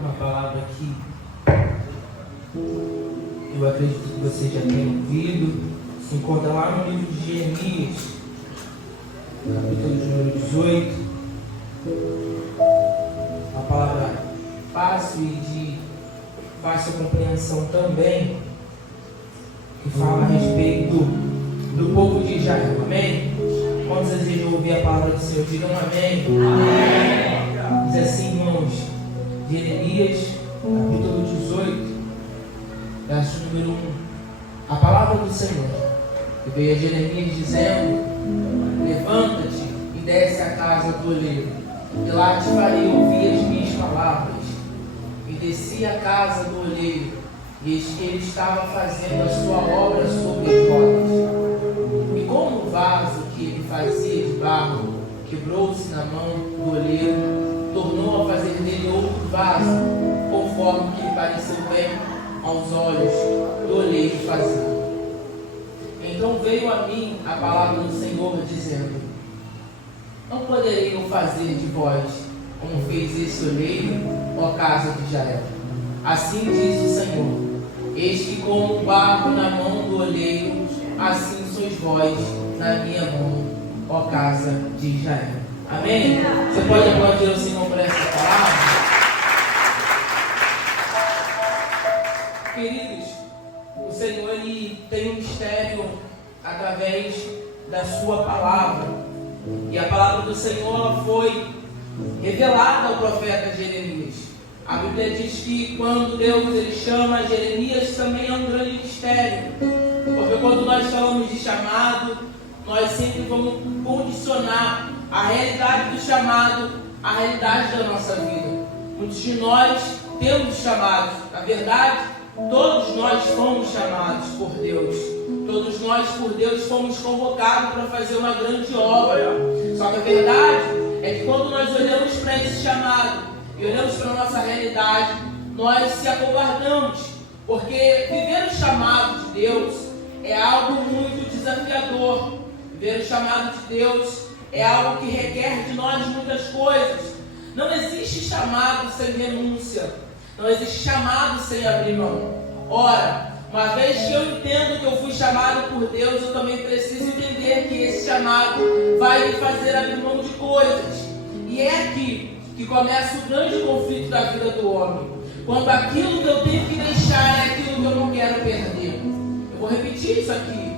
uma palavra que eu acredito que você já tenha ouvido. Se encontra lá no livro de Jeremias, capítulo número 18. Uma palavra fácil e de fácil compreensão também, que fala a respeito do povo de Israel. Amém? Quantos desejam ouvir a palavra do Senhor? Digam amém. Amém. Diz assim, irmãos, Jeremias, capítulo 18, verso número 1. A palavra do Senhor que veio a Jeremias dizendo: levanta-te e desce à casa do oleiro, e lá te farei ouvir as minhas palavras. E desci à casa do oleiro, e eis que ele estava fazendo a sua obra sobre as rodas. E como o vaso que ele fazia de barro quebrou-se na mão do oleiro, tornou a fazer dele outro vaso, conforme que lhe pareceu bem aos olhos do oleiro fazer. Então veio a mim a palavra do Senhor, dizendo: não poderei eu fazer de vós como fez esse oleiro, ó casa de Israel. Assim diz o Senhor: eis que como o barro na mão do oleiro, assim sois vós na minha mão, ó casa de Israel. Amém? Você pode aplaudir o Senhor por essa palavra? Queridos, o Senhor ele tem um mistério através da sua palavra. E a palavra do Senhor ela foi revelada ao profeta Jeremias. A Bíblia diz que quando Deus ele chama Jeremias, também é um grande mistério. Porque quando nós falamos de chamado, nós sempre vamos condicionar a realidade do chamado à realidade da nossa vida. Muitos de nós temos chamados. Na verdade, todos nós fomos chamados por Deus. Todos nós, por Deus, fomos convocados para fazer uma grande obra. Só que a verdade é que quando nós olhamos para esse chamado e olhamos para a nossa realidade, nós se acovardamos. Porque viver o chamado de Deus é algo muito desafiador. Viver o chamado de Deus é algo que requer de nós muitas coisas. Não existe chamado sem renúncia. Não existe chamado sem abrir mão. Ora, uma vez que eu entendo que eu fui chamado por Deus, eu também preciso entender que esse chamado vai me fazer abrir mão de coisas. E é aqui que começa o grande conflito da vida do homem. Quando aquilo que eu tenho que deixar é aquilo que eu não quero perder. Eu vou repetir isso aqui.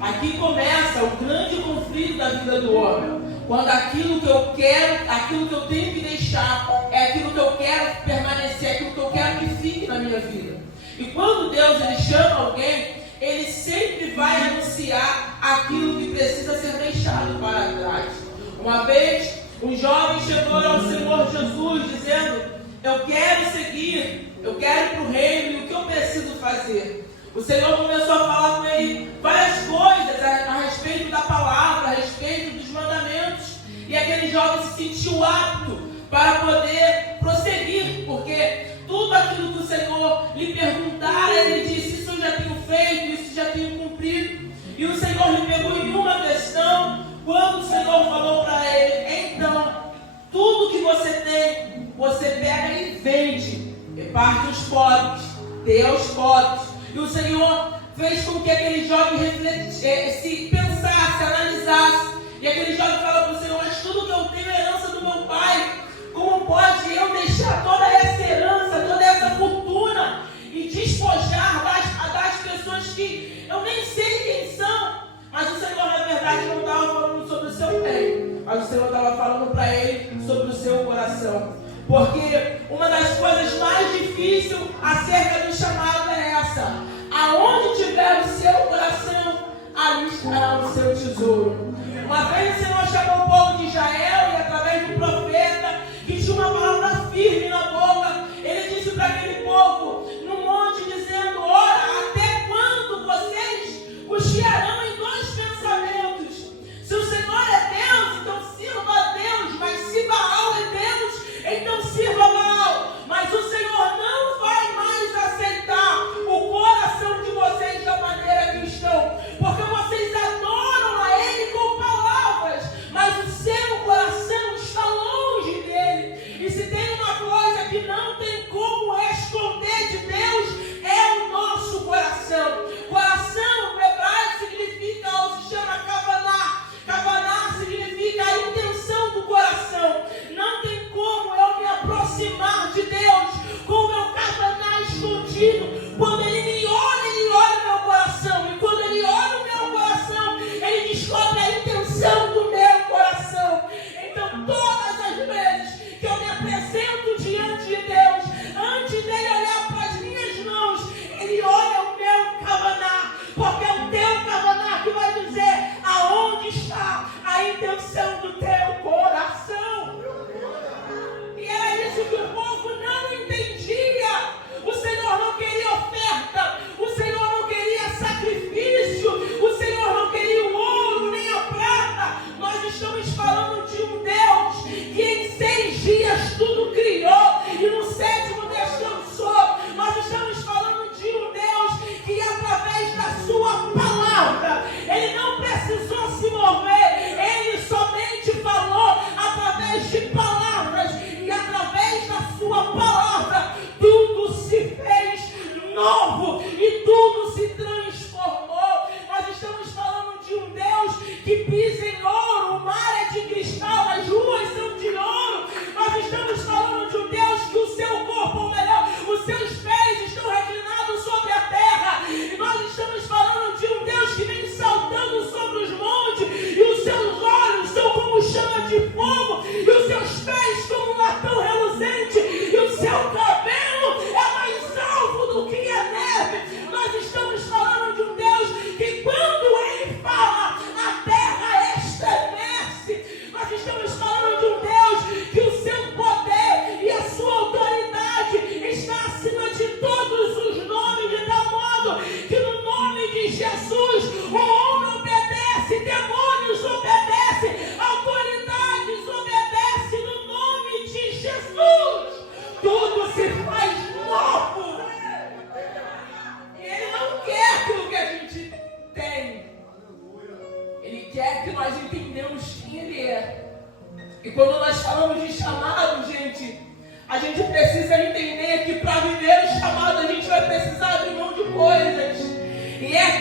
Aqui começa o grande conflito da vida do homem. Quando aquilo que eu quero, aquilo que eu tenho que deixar, é aquilo que eu quero permanecer, aquilo que eu quero que fique na minha vida. E quando Deus ele chama alguém, ele sempre vai anunciar aquilo que precisa ser deixado para trás. Uma vez, um jovem chegou ao Senhor Jesus dizendo: eu quero seguir, eu quero ir para o reino, e o que eu preciso fazer? O Senhor começou a falar com ele várias coisas a respeito da palavra, a respeito dos mandamentos. E aquele jovem se sentiu apto para poder prosseguir, porque tudo aquilo que o Senhor lhe perguntara, ele disse: isso eu já tenho feito, isso já tenho cumprido. E o Senhor lhe pegou em uma questão, quando o Senhor falou para ele: então, tudo que você tem, você pega e vende, reparte aos pobres, dê aos pobres. E o Senhor fez com que aquele jovem se pensasse, analisasse. E aquele jovem falou para o Senhor: mas tudo que eu tenho é herança do meu pai. Como pode eu deixar toda essa herança, toda essa fortuna e despojar das pessoas que eu nem sei quem são? Mas o Senhor, na verdade, não estava falando sobre o seu bem, mas o Senhor estava falando para ele sobre o seu coração. Porque uma das coisas mais difíceis acerca do chamado é essa: aonde tiver o seu coração, ali estará o seu tesouro. Uma vez o Senhor chamou o povo de Israel, e através do profeta que tinha uma palavra firme na boca, ele disse para aquele povo no monte, dizendo: ora, até quando vocês cochearão em dois pensamentos? Se o Senhor é Deus, então sirva a Deus. Mas se Baal é Deus, então sirva a Baal. Mas o Senhor não vai mais aceitar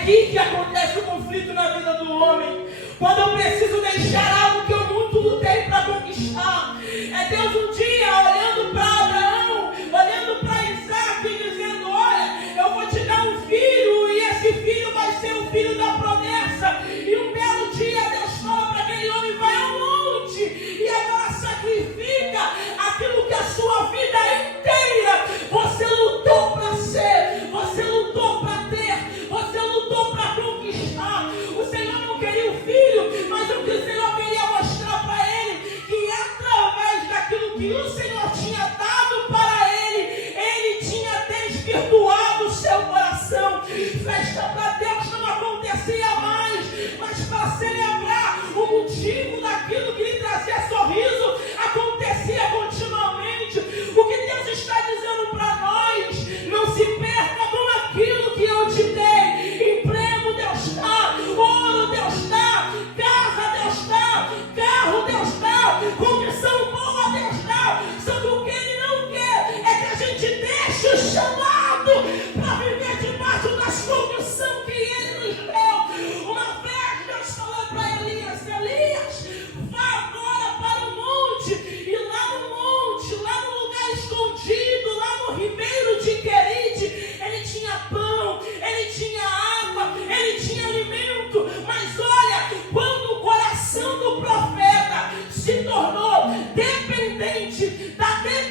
aqui que acontece o conflito na vida do homem. Quando eu preciso deixar algo que eu muito lutei para conquistar. É Deus um dia olhando para Abraão, olhando para Isaac e dizendo: olha, eu vou te dar um filho e esse filho vai ser o filho da promessa. E um belo dia Deus fala para aquele homem: vai ao monte e agora sacrifica aquilo que a sua vida inteira você lutou para ser, você lutou para ter, você lutou para conquistar. O Senhor não queria o filho, mas o que o Senhor queria mostrar para ele, que através daquilo que o Senhor tinha dado para ele, ele tinha desvirtuado o seu coração. Festa para Deus não acontecia mais, mas para celebrar o motivo daquilo que lhe trazia sorriso, acontecia continuamente. O que Deus está dizendo para nós: não se perca com aquilo que eu te dei. Emprego Deus dá, ouro Deus dá, casa Deus dá, carro Deus dá, condição boa Deus dá. Só que o que Ele não quer é que a gente deixe o chamado para viver debaixo das condições que Ele nos deu. Uma vez Deus falou para Elias: Elias, vá agora para o monte, e lá no monte, lá no lugar escondido, lá no ribeiro de Querite, ele tinha pão, ele tinha água, ele tinha alimento. Mas olha, quando o coração do profeta se tornou dependente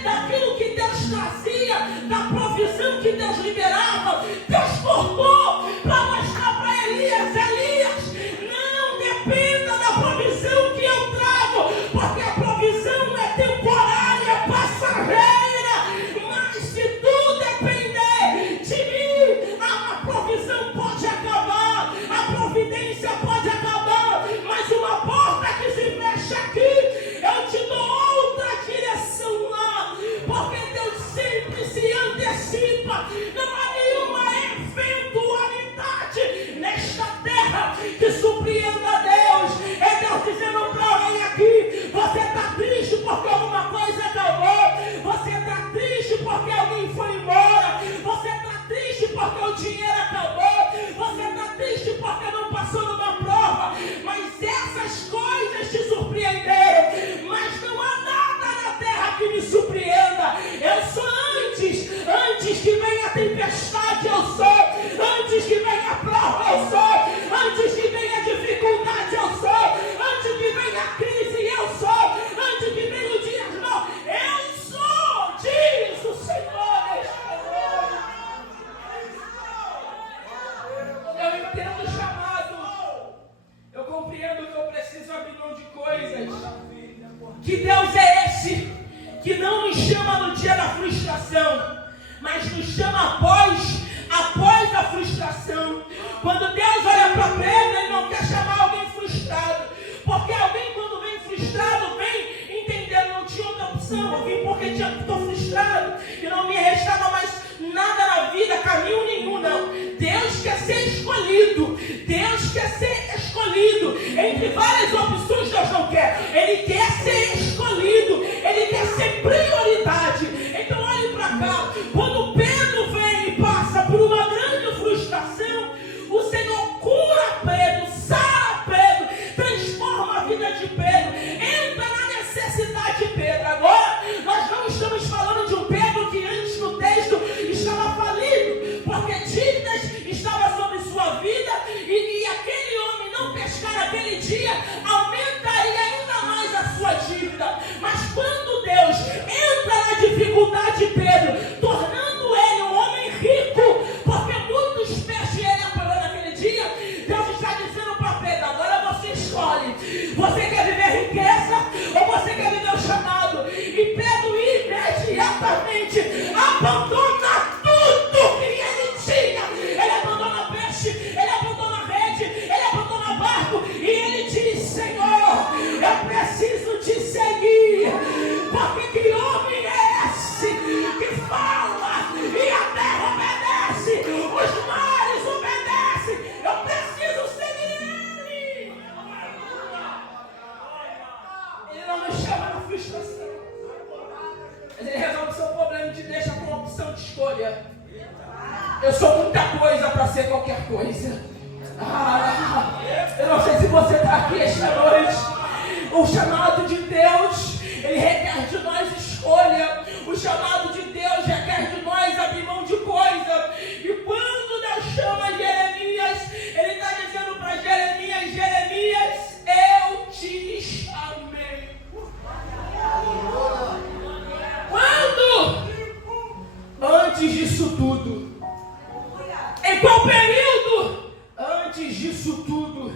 daquilo que Deus trazia, da provisão que Deus liberava, Deus cortou para mostrar para Elias: Elias, não dependa da provisão que eu trago, porque a provisão é temporária, é passageira. Mas se tu depender de mim, a provisão pode acabar, a providência pode acabar, mas uma porta que se fecha aqui, eu te dou outra direção lá, porque Deus sempre se antecipa. Não há nenhuma eventualidade nesta terra que surpreenda a Deus. É Deus dizendo para alguém aqui: você está triste porque alguma coisa acabou, você está triste porque alguém foi embora, você está triste porque o dinheiro acabou, você está triste porque não passou numa prova, mas essas coisas te surpreenderam. Mas não há nada na terra que me surpreenda. Eu sou antes que venha a tempestade, eu sou, antes que venha a prova, eu sou, antes que venha a dificuldade, eu sou, antes que venha a crise, eu sou, antes que venha o dia mau, eu sou, diz o Senhor. Eu entendo o chamado, eu compreendo que eu preciso abrir mão de coisas. Que Deus é esse que não nos chama no dia da frustração, mas nos chama após a frustração. Quando Deus olha para Pedro, Ele não quer chamar alguém frustrado, porque alguém, quando vem frustrado, vem entendendo: não tinha outra opção, eu vim porque estou frustrado e não me restava mais nada na vida, caminho nenhum. Não, Deus quer ser escolhido, Deus quer ser escolhido. Entre várias opções, Deus não quer, Ele quer ser escolhido, Ele quer ser prioridade. Então olhe para cá, quando Pedro vem e passa por uma grande frustração, o Senhor cura Pedro, sara Pedro, transforma a vida de Pedro, entra na necessidade de Pedro. Agora, nós não estamos falando de um Pedro que antes no texto estava falido, porque dívidas estavam sobre sua vida, e aquele homem não pescar naquele dia aumentaria ainda mais a sua dívida. Mas quando Deus entra na dificuldade de Pedro, tornando ele um homem rico, porque muitos peixes ele apanhou naquele dia, Deus está dizendo para Pedro: agora você escolhe, você quer viver riqueza ou você quer viver o chamado? E Pedro imediatamente abandona tudo que ele tinha. Ele abandona peixe, ele abandona rede, ele abandona barco, e ele diz: Senhor, eu preciso te seguir, porque que homem é esse que fala e a terra obedece, os mares obedecem? Eu preciso seguir ele. Ele não nos chama na frustração, mas ele resolve o seu problema e te deixa com a opção de escolha. Eu sou muita coisa para ser qualquer coisa. Eu não sei se você está aqui esta noite. O chamado de Deus, ele requer de nós escolha. O chamado de Deus requer de nós abrir mão de coisa. E quando Deus chama Jeremias, ele está dizendo para Jeremias: Jeremias, eu te chamei. Quando? Antes disso tudo. Em qual período? Antes disso tudo.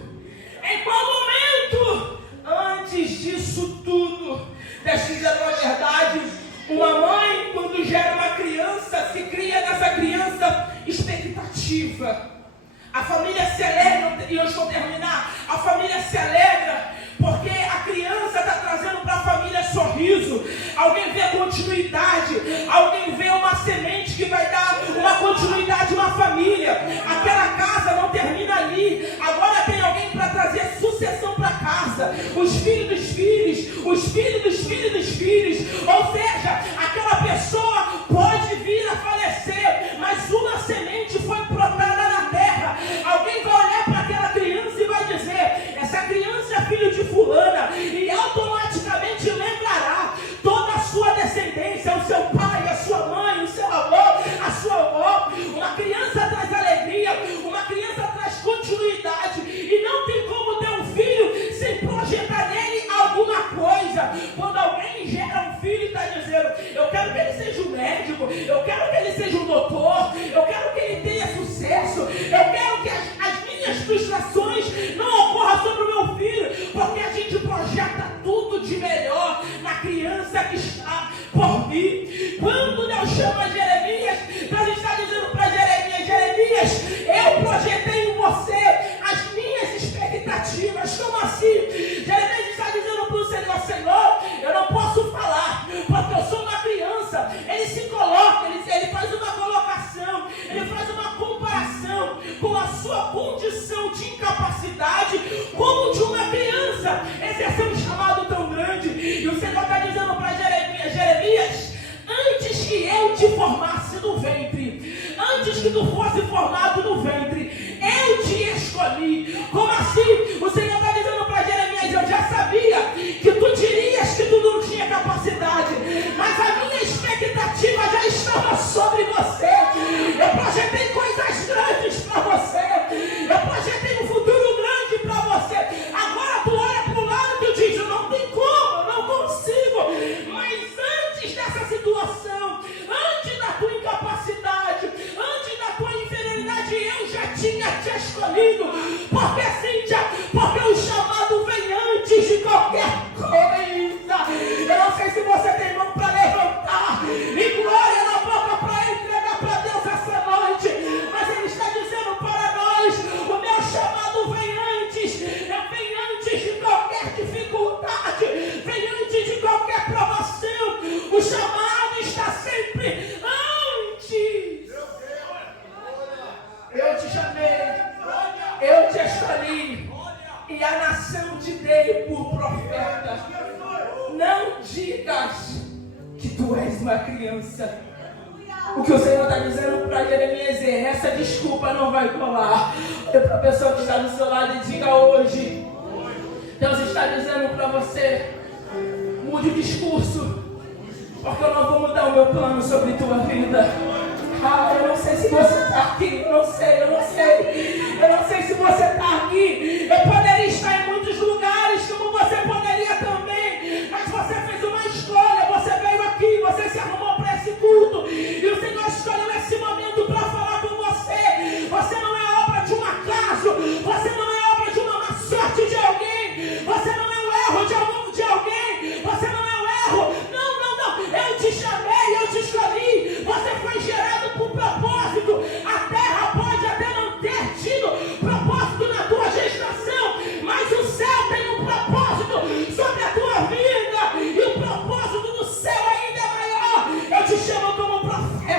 Em qual momento? Antes disso tudo. Deixa eu dizer a verdade. Uma mãe, quando gera uma criança, se cria nessa criança expectativa. A família se alegra, e eu estou terminar. A família se alegra porque a criança está trazendo para a família sorriso. Alguém vê continuidade. Alguém vê uma semente que vai dar uma continuidade na família. Aquela casa não termina ali. Agora tem alguém para trazer sucessão para casa. Os filhos dos filhos. Os filhos dos filhos dos filhos. Ou seja, aquela pessoa pode vir a falecer, mas uma semente foi brotada na terra. Alguém vai olhar para aquela criança e vai dizer: essa criança é filho de fulana, e automaticamente lembrará toda a sua descendência, o seu pai, a sua mãe, o seu avô, a sua avó. Uma criança traz alegria, uma criança traz continuidade, e não tem como ter um filho sem projetar nele alguma coisa. Quando alguém gera um filho e está dizendo: eu quero que ele seja um médico, eu quero que ele seja um doutor, eu quero que ele tenha sucesso, eu quero que as minhas frustrações não ocorram sobre o meu filho, porque a gente projeta tudo de melhor na criança que está por vir. Quando Deus chama Jeremias, Deus está dizendo para Jeremias: Jeremias, eu projetei em você as minhas expectativas. Como assim? Jeremias está dizendo para o Senhor: Senhor, eu não posso falar, porque eu sou uma criança. Ele se coloca, ele faz uma colocação, ele faz uma comparação com a sua condição de incapacidade como de uma criança. Esse é um chamado tão grande. E o Senhor está dizendo para Jeremias: Jeremias, antes que eu te formasse no ventre, antes que tu fosse formado no ventre, eu te escolhi. Como assim? O Senhor está dizendo para Jeremias: eu já sabia que tu dirias que tu não tinha capacidade, mas a minha expectativa já estava sobre você. Eu projetei coisas grandes para você. Eu projetei um futuro grande para você. Agora tu olha para o lado e tu diz: não tem como, não consigo. Mas antes dessa situação, antes da tua incapacidade, antes da tua inferioridade, eu já tinha te escolhido. Porque, Cíntia, porque o chamado vem antes de qualquer coisa. Eu não sei se você tem mão para levantar e glória na boca para entregar para Deus essa noite, mas Ele está dizendo para nós: o meu chamado vem antes de qualquer dificuldade, vem antes de qualquer provação. O chamado está sempre antes. Eu te chamei, eu te escolhi, e a nação te dei por profeta. Não digas que tu és uma criança. O que o Senhor está dizendo para Jeremias é: essa desculpa não vai colar. Olha para a pessoa que está do seu lado e diga hoje: Deus está dizendo para você, mude o discurso, porque eu não vou mudar o meu plano sobre tua vida. Eu não sei se você está aqui, eu não sei se você está aqui. Eu poderia estar em muitos lugares, como você poderia também, mas você fez uma escolha, você veio aqui, você se arrumou para esse culto, e o Senhor escolheu esse momento para falar com você. Você não é obra de um acaso, você não é obra de uma má sorte de alguém, você não é um erro de alguém, você não é um erro, não, eu te chamei, eu te escolhi, você foi gerado por propósito. A terra pode até não ter tido propósito na tua gestação, mas o céu tem um propósito sobre a tua vida, e o propósito do céu ainda é maior. Eu te chamo como profeta.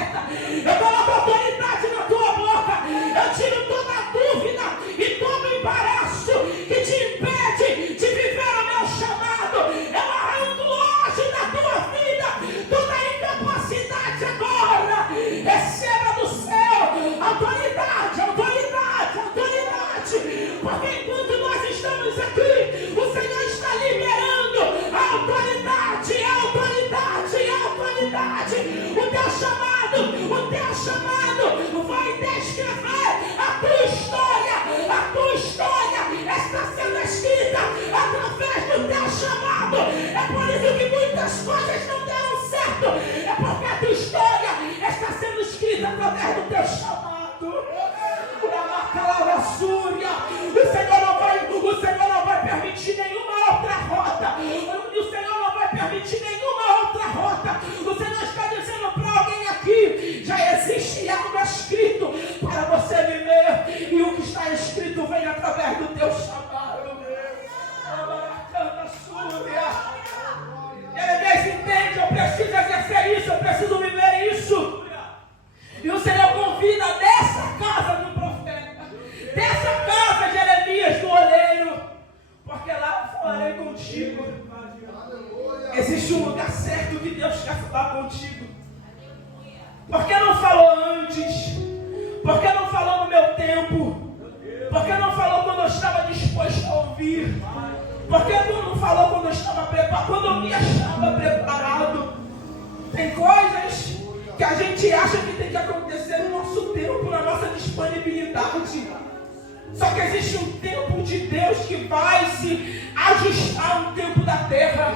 ouvir. Porque tu não falou quando eu estava preparado, quando eu me achava preparado. Tem coisas que a gente acha que tem que acontecer no nosso tempo, na nossa disponibilidade. Só que existe um tempo de Deus que vai se ajustar ao tempo da terra.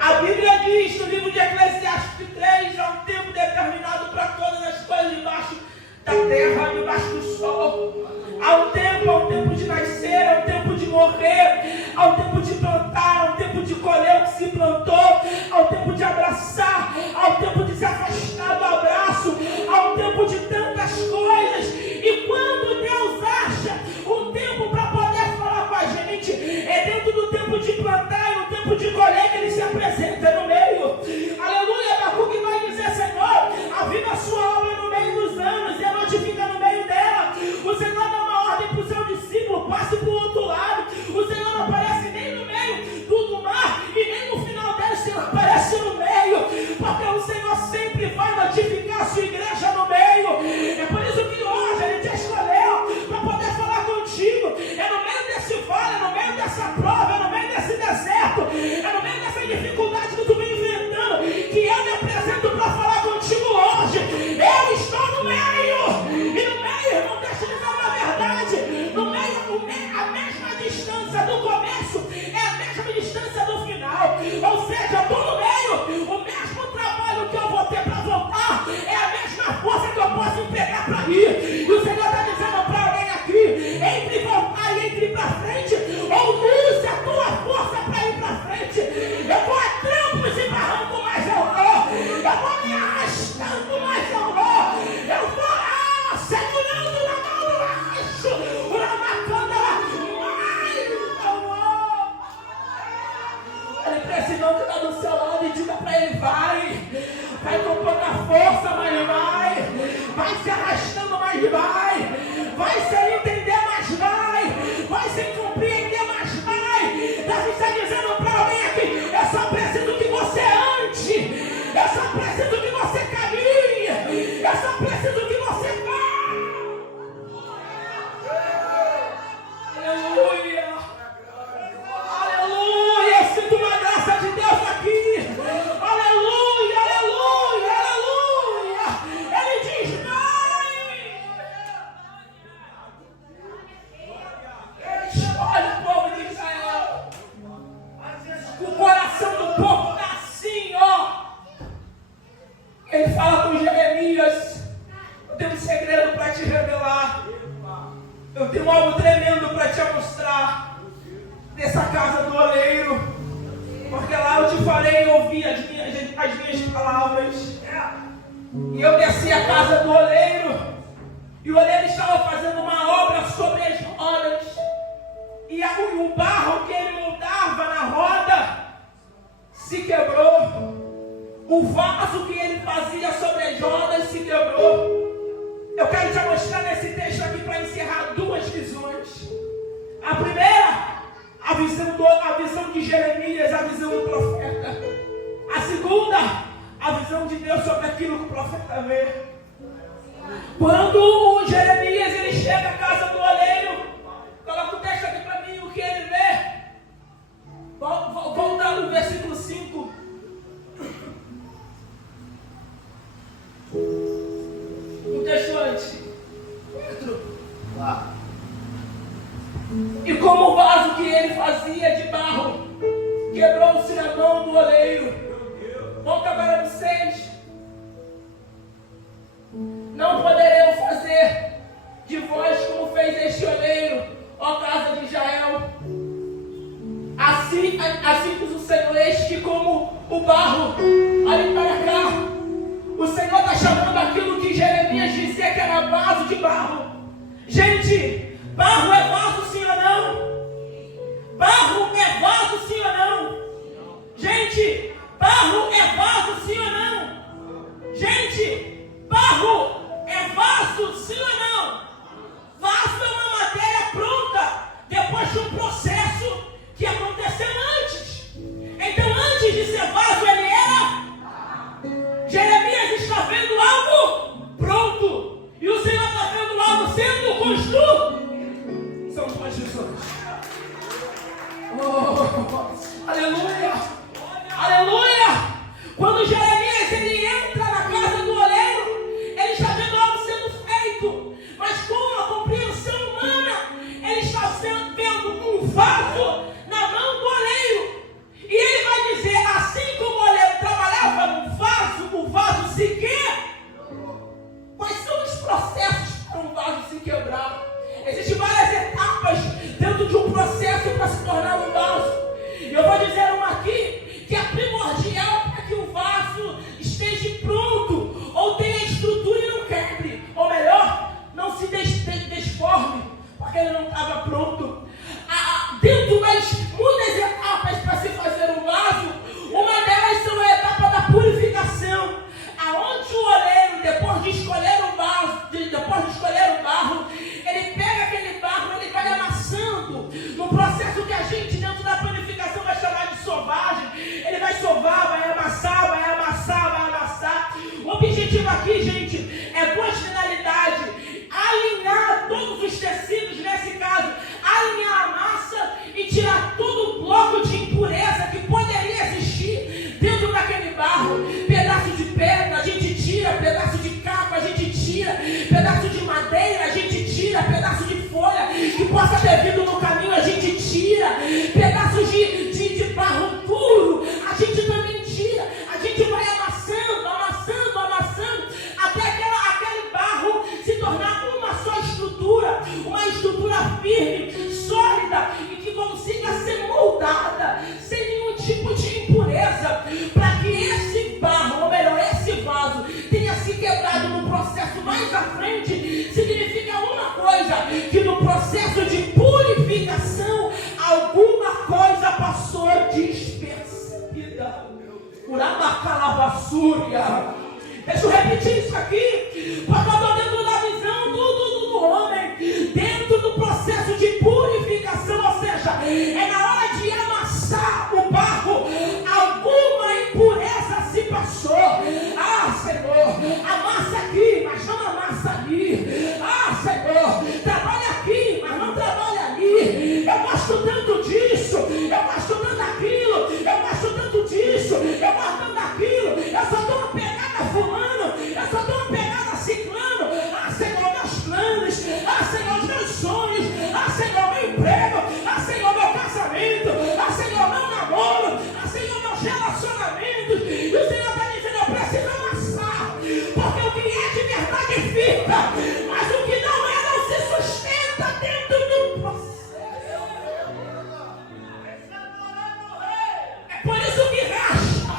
A Bíblia diz no livro de Eclesiastes 3, há um tempo determinado para todas as coisas debaixo da terra, debaixo do sol. Há um tempo de nascer, há um tempo de morrer, há um tempo de plantar, há um tempo de colher o que se plantou, há um tempo de abraçar, há um tempo de se afastar do abraço, há um tempo de tantas coisas. E quando Deus acha um tempo para poder falar com a gente, é dentro do tempo de plantar e no tempo de colher que Ele se apresenta no meio. Aleluia, Abacuque vai dizer: Senhor, aviva a sua obra no meio dos anos e a notifica no meio dela. O Senhor dá uma ordem para o seu discípulo, passe para o outro lado. O Senhor não aparece nem no meio do mar e nem no final dela, o Senhor aparece no meio, porque o Senhor sempre vai notificar a sua igreja no meio. É por isso que hoje Ele te escolheu para poder falar contigo. É no meio desse vale, é no meio dessa prova, é no meio desse deserto, é no meio dessa dificuldade que tu vem enfrentando, que eu me apresento para falar contigo hoje. Eu estou no meio, e no meio, irmão, deixa eu dizer uma verdade, no meio, a mesma distância do começo é a mesma distância do final. Ou seja, eu estou no meio, o mesmo trabalho que eu vou ter para voltar é a mesma força que eu posso empregar para ir. E o Senhor está dizendo para alguém aqui: entre voltar e entre para frente, ou use a tua força para ir para frente. Eu vou a trampos e barranco, mas eu vou me arrastando, mas eu vou segurando na mão do anjo, ele precisa não que está do seu lado e diga para ele: vai com pouca força, mas vai se arrastando, mas vai sem entender, mas vai sem compreender, mas Davi está dizendo para alguém aqui: eu só preciso que você ande, eu só preciso que você caminhe, eu só preciso que você vá. Aleluia, aleluia, eu sinto uma graça de Deus aqui. Aleluia, aleluia, aleluia. Ele diz: vai. Ele escolhe o povo de Israel. O coração do povo está assim, ó. Ele fala com Jeremias: eu tenho um segredo para te revelar. Eu tenho algo tremendo para te mostrar nessa casa do oleiro. Porque lá eu te farei ouvir as minhas palavras. E eu desci a casa do oleiro, e o oleiro estava fazendo uma obra sobre as rodas. E o barro que ele moldava na roda se quebrou. O vaso que ele fazia sobre as rodas se quebrou. Eu quero te mostrar nesse texto aqui para encerrar duas visões. A primeira, a visão de Jeremias, a visão do profeta. A segunda, a visão de Deus sobre aquilo que o profeta vê. Quando o Jeremias ele chega à casa do oleiro, coloca o texto aqui para mim, o que ele vê. Volta no versículo 5. Um texto antes. E como o vaso que ele fazia de barro quebrou-se na mão do oleiro. Volta agora no 6. Não poderei fazer de vós como fez este oleiro, ó casa de Israel. Assim diz o Senhor: eis que como o barro, ali para cá. O Senhor está chamando aquilo que Jeremias dizia que era vaso de barro. Gente, barro é vaso, sim ou não? Barro é vaso, sim ou não? Gente, barro é vaso, sim ou não? Gente, barro é vaso, sim ou não? Vaso é uma matéria pronta depois de um processo que aconteceu antes. Então, antes de ser vaso, ele era. Jeremias está vendo algo pronto, e o Senhor está vendo algo sendo construído. São duas visões. num processo mais à frente, significa uma coisa, que no processo de purificação, alguma coisa passou despercebida. Deixa eu repetir isso aqui, porque eu estou dentro da visão do homem, dentro do processo de purificação, ou seja, é na hora de amassar o barro, alguma impureza se passou. Ah, Senhor, amassa aqui, mas não amassa ali. Ah, Senhor, trabalha aqui, mas não trabalha ali. Eu gosto tanto disso, eu gosto tanto daquilo, eu gosto tanto disso, eu gosto tanto daquilo, eu só dou uma pegada fulano, eu só dou uma pegada ciclano. Ah, Senhor, meus planos, ah, Senhor, os meus sonhos, ah, Senhor, meu emprego, ah, Senhor, meu casamento, ah, Senhor, meu namoro, ah, Senhor, meus relacionamentos. E o Senhor está dizendo, eu preciso amassar, porque o que é de verdade fica, mas o que não é não se sustenta dentro do processo. É por isso que racha,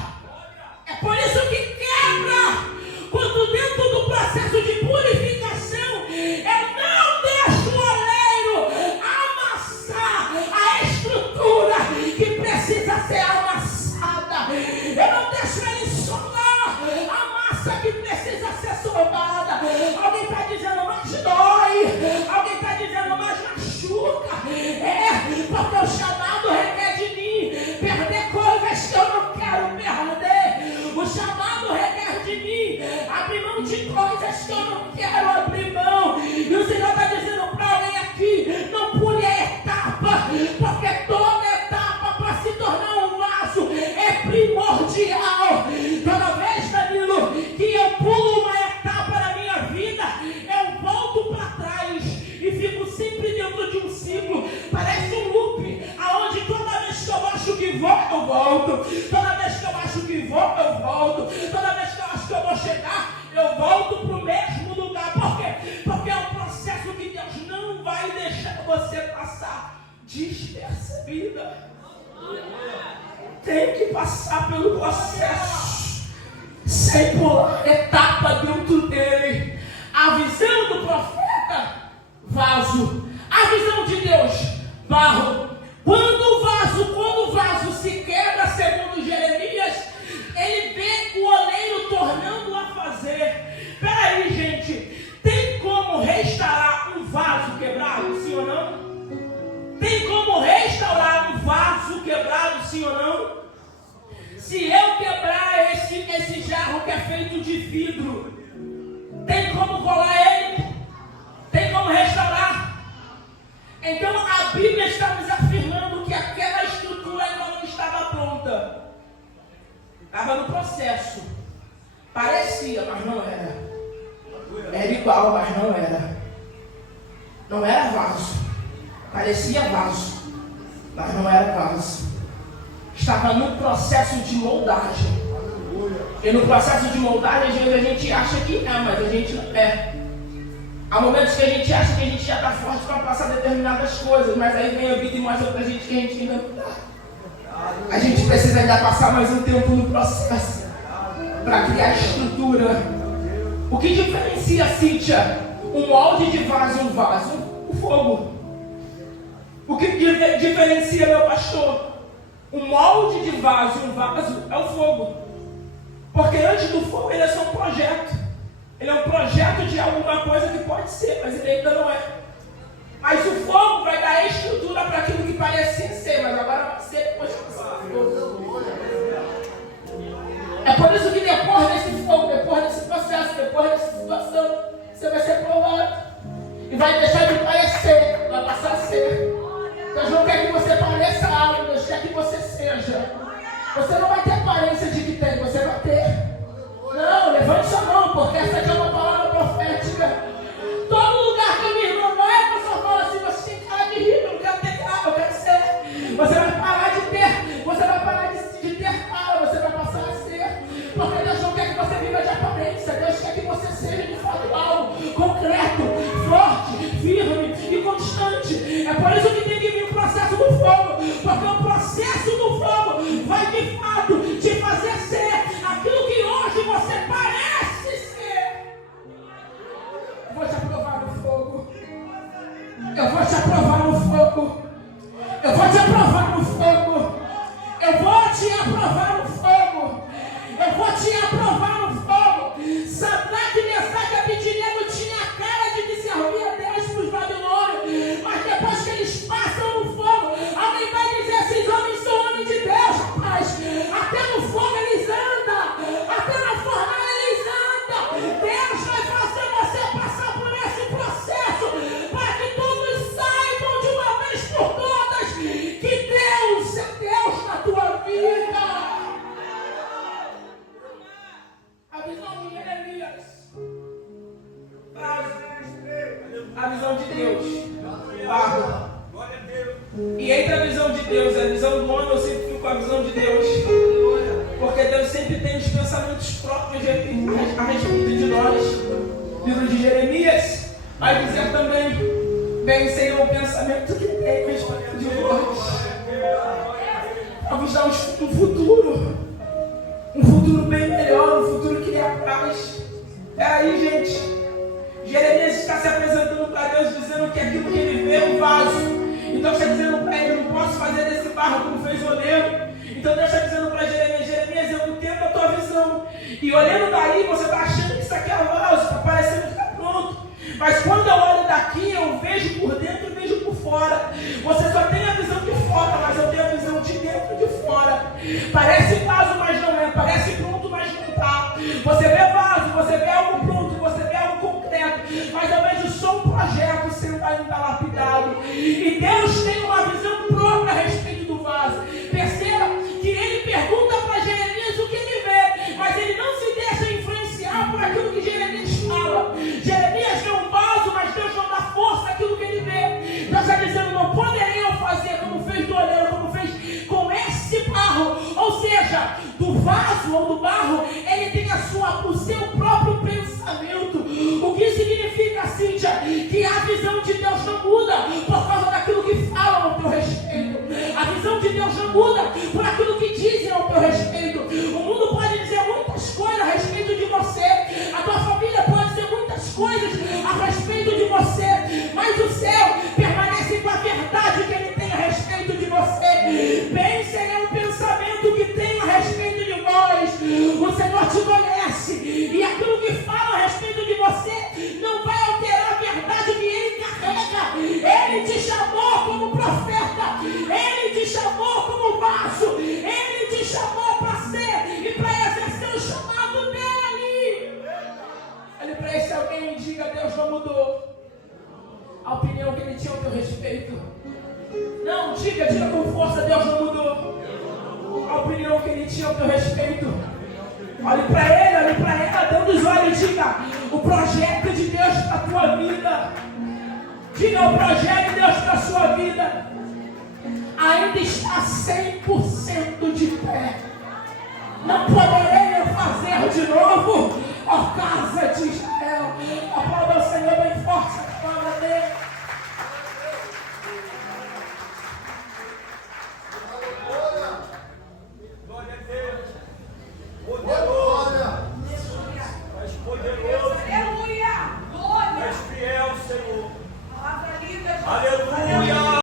é por isso que quebra. Quando dentro do processo de purificação, eu não deixo o oleiro amassar a estrutura que precisa ser amassada. Eu não deixo ele solar a massa que precisa ser solada. Alguém está dizendo, mas dói. Alguém está dizendo, mas machuca. É, porque o chamado requer de mim perder coisas que eu não quero perder. O chamado requer de mim abrir mão de coisas que eu não quero abrir mão. E o Senhor está dizendo para alguém aqui, não pule a etapa, porque toda etapa para se tornar um vaso é primordial. Toda vez, Danilo, que eu pulo uma etapa na minha vida, eu volto para trás e fico sempre dentro de um ciclo. Parece um loop, aonde toda vez que eu acho que vou, eu volto. Toda vez que eu acho que vou, eu volto. Toda vez que eu acho que eu vou chegar, eu volto para o mesmo lugar. Por quê? Porque é um processo que Deus não vai deixar você passar despercebida. Tem que passar pelo processo, sem pular etapa dentro dele. A visão do profeta, vaso. A visão de Deus, barro. Quando o vaso se quebra, segundo Jeremias, ele vê o oleiro tornando a fazer. Peraí, gente, tem como restaurar um vaso quebrado, sim ou não? Tem como restaurar um vaso quebrado, sim ou não? Se eu quebrar esse jarro que é feito de vidro, tem como rolar ele? Tem como restaurar? Então a Bíblia está nos afirmando que aquela estrutura ainda não estava pronta. Estava no processo. Parecia, mas não era. Era igual, mas não era. Não era vaso. Parecia vaso, mas não era vaso. Estava no processo de moldagem. E no processo de moldagem, às vezes a gente acha que é, mas a gente não é. Há momentos que a gente acha que a gente já está forte para passar determinadas coisas, mas aí vem a vida e mostra para a gente que a gente ainda não está. A gente precisa ainda passar mais um tempo no processo para criar estrutura. O que diferencia, Cíntia, um molde de vaso e um vaso? O fogo. O que diferencia, meu pastor, um molde de vaso e um vaso é o fogo. Porque antes do fogo ele é só um projeto. Ele é um projeto de alguma coisa que pode ser, mas ele ainda não é. Mas o fogo vai dar estrutura para aquilo que parecia ser, mas agora vai ser depois de passar o fogo. É por isso que depois desse fogo, depois desse processo, depois dessa situação, você vai ser provado. E vai deixar de parecer, vai passar a ser. Deus não quer que você pareça algo, Deus quer que você seja. Você não vai ter aparência de que tem, você vai ter. Não, levante sua mão, porque essa aqui é uma palavra profética. Todo lugar que a minha irmã vai, a pessoa fala assim, você tem cara de rico, eu não quero ter cara, eu quero ser. Você vai parar de ter, você vai parar de ter cara, você vai passar a ser. Porque Deus não quer que você viva de aparência, Deus quer que você seja de fato algo concreto, forte, firme e constante. É por isso que tem que vir o processo do fogo, porque o processo do fogo vai de fato te fazer ser aquilo que Eu vou te aprovar no fogo. Eu vou te aprovar no fogo. Eu vou te aprovar no fogo. Eu vou te aprovar no fogo. Sadraque, Mesaque e Abednego tinha a cara de que servia a Deus para os babilônios. Mas depois que eles passam no fogo, alguém vai dizer: esses homens são homens de Deus, rapaz. Até no fogo eles andam. Até na fornalha eles andam. Deus vai fazer você passar por esse processo para que todos saibam de uma vez por todas que Deus é Deus na tua vida. A visão de Jeremias traz a visão de Deus. E entre a visão de Deus e a visão do homem, eu sempre fico com a visão de Deus. Porque Deus sempre tem os pensamentos próprios a respeito de nós. Livro de Jeremias vai dizer também: bem, Senhor, o pensamento que tem a respeito de nós. Para vos dar um futuro. Um futuro bem melhor, um futuro que lhe apraz. Aí, gente, Jeremias está se apresentando para Deus, dizendo que aquilo que ele vê é um vaso. Então está dizendo para ele: não posso fazer desse barro como fez o oleiro. Então Deus está dizendo para Jeremias: Jeremias, eu entendo a tua visão. E olhando daí, você está achando que isso aqui é vaso, está parecendo que está pronto. Mas quando eu olho daqui, eu vejo por dentro e vejo por fora. Você só tem a visão de fora, mas eu tenho a visão de dentro e de fora. Parece vaso, mas não é. Parece pronto, mas não está. Você vê vaso, você vê algo pronto, você vê algo concreto. Mas eu vejo só um projeto sendo ainda lapidado. E Deus tem uma visão própria a respeito do vaso. Perceba que ele pergunta para Jeremias o que ele vê, mas ele não se deixa influenciar por aquilo que Jeremias fala. Jeremias vê um vaso, mas Deus não dá força àquilo que ele vê. Deus está dizendo: não poderei eu fazer como fez do oleiro, como fez com esse barro. Ou seja, do vaso ou do barro, ele tem o seu próprio pensamento. O que significa, Cíntia, que a visão de Deus não muda por causa daquilo que falam ao teu respeito. A visão de Deus não muda por aquilo que dizem ao teu respeito. O mundo pode dizer muitas coisas a respeito de você. A tua família pode dizer muitas coisas a respeito de você. Mas o céu permanece com a verdade que ele tem a respeito de você. Pensem no pensamento que tem a respeito de nós. O Senhor te conhece. E aquilo que fala a respeito de você não vai alterar a verdade que ele carrega. Ele te chamou como profeta. Ele te chamou como vaso. Ele te chamou para ser e para exercer o chamado dele. Olhe para esse alguém e diga: Deus não mudou a opinião que ele tinha ao teu respeito. Não, diga com força: Deus não mudou a opinião que ele tinha ao teu respeito. Olhe para ela, dando os olhos e diga: o projeto de Deus para a tua vida. Diga: o projeto de Deus para a sua vida ainda está 100% de pé. Não poderei eu fazer de novo, ó caso